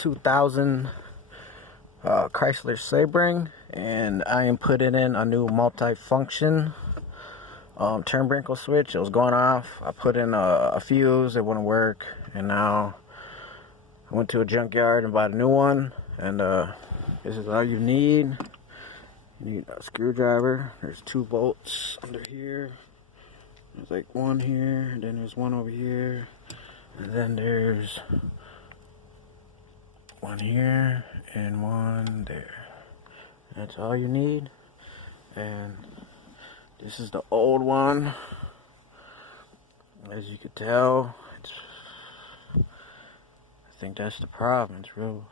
2000 Chrysler Sebring, and I am putting in a new multi-function turnsignal switch. It was going off. I put in a fuse, it wouldn't work, and now I went to a junkyard and bought a new one. And this is all you need. You need a screwdriver. There's 2 bolts under here. There's like one here, then there's one over here, and then there's one here and one there. That's all you need. And this is the old one. As you can tell, I think that's the problem. It's real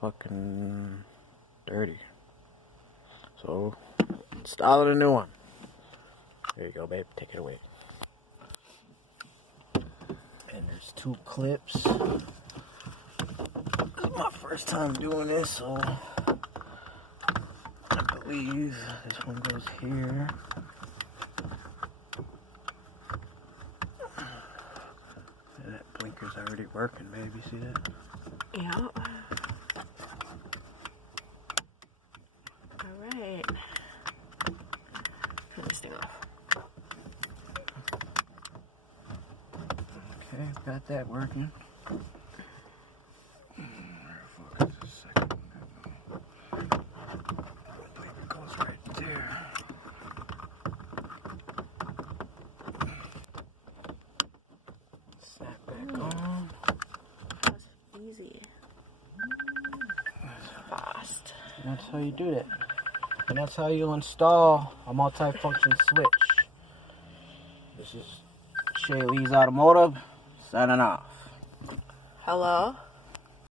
fucking dirty. So install a new one. There you go, babe. Take it away. And there's 2 clips. This is my first time doing this, so I believe this one goes here. And that blinker's already working, baby. See that? Yeah. Alright. Turn this thing off. Okay, got that working. Where the fuck is this second? I believe it goes right there. Snap back on. That was easy. Fast. And that's how you do that. And that's how you install a multi-function switch. This is Shaylee's Automotive, signing off. Hello?